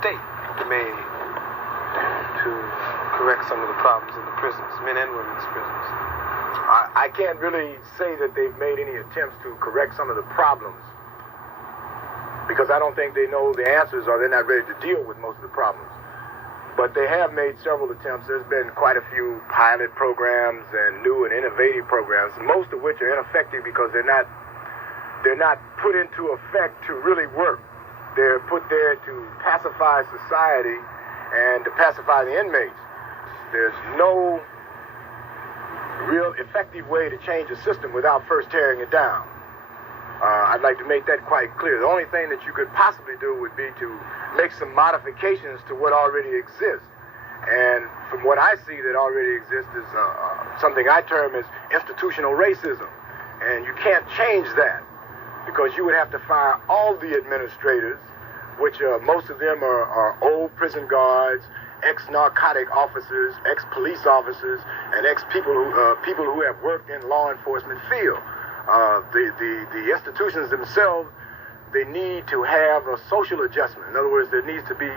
state made to correct some of the problems in the prisons, men and women's prisons? I can't really say that they've made any attempts to correct some of the problems because I don't think they know the answers or they're not ready to deal with most of the problems. But they have made several attempts. There's been quite a few pilot programs and new and innovative programs, most of which are ineffective because they're not put into effect to really work. They're put there to pacify society and to pacify the inmates. There's no real effective way to change a system without first tearing it down. I'd like to make that quite clear. The only thing that you could possibly do would be to make some modifications to what already exists. And from what I see that already exists is something I term as institutional racism. And you can't change that because you would have to fire all the administrators, which most of them are old prison guards, ex-narcotic officers, ex-police officers, and ex-people who have worked in law enforcement field. The institutions themselves, they need to have a social adjustment. In other words, there needs to be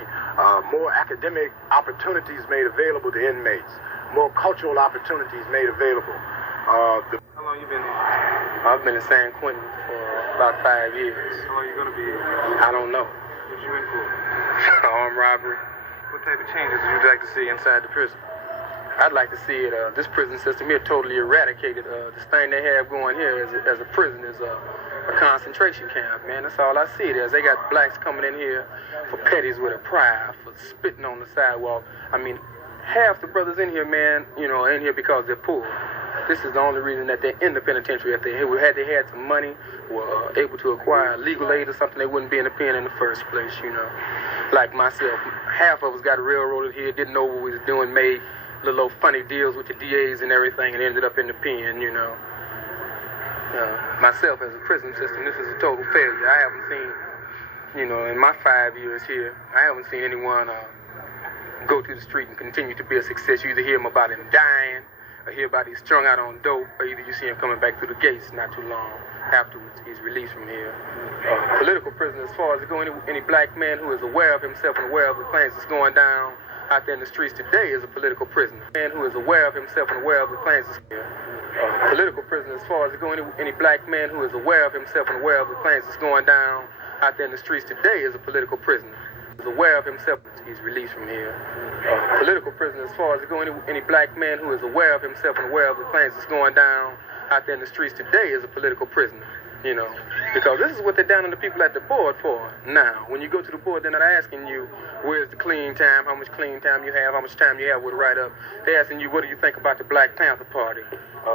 more academic opportunities made available to inmates, more cultural opportunities made available. How long you been here? I've been in San Quentin for about 5 years. How long you gonna be here? I don't know. What you in for? Armed robbery. What type of changes would you like to see inside the prison? I'd like to see it, this prison system here totally eradicated. This thing they have going here as a prison is a concentration camp, man. That's all I see it as. They got blacks coming in here for petties with a pry, for spitting on the sidewalk. I mean, half the brothers in here, man, you know, in here because they're poor. This is the only reason that they're in the penitentiary. If they had some money, were able to acquire legal aid or something, they wouldn't be in the pen in the first place, you know. Like myself, half of us got railroaded here, didn't know what we was doing, made little old funny deals with the DAs and everything, and ended up in the pen, you know. Myself, as a prison system, this is a total failure. I haven't seen, you know, in my 5 years here, I haven't seen anyone go to the street and continue to be a success. You either hear them about him dying, or hear about he's strung out on dope, or either you see him coming back through the gates not too long afterwards he's released from here. Political prison, as far as to go, any black man who is aware of himself and aware of the things that's going down out there in the streets today is a political prisoner. Man who is aware of himself and aware of the things that's political prison, as far as to go, any black man who is aware of himself and aware of the things that's going down out there in the streets today is a political prisoner. Is aware of himself, he's released from here. Political prison, as far as to go, any black man who is aware of himself and aware of the things that's going down out there in the streets today is a political prisoner, you know, because this is what they're down on the people at the board for. Now, when you go to the board, they're not asking you, where's the clean time, how much clean time you have, how much time you have with write-up. They're asking you, what do you think about the Black Panther Party?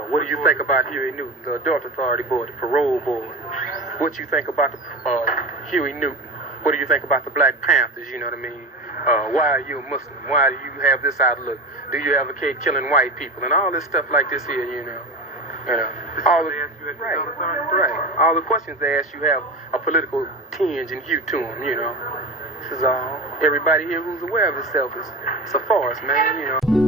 What do you think about Huey Newton, the Adult Authority Board, the Parole Board? What do you think about the Huey Newton? What do you think about the Black Panthers, you know what I mean? Why are you a Muslim? Why do you have this outlook? Do you advocate killing white people? And all this stuff like this here, you know. All the, right. All the questions they ask you have a political tinge and hue to them, you know. This is all. Everybody here who's aware of itself is a farce, man, you know.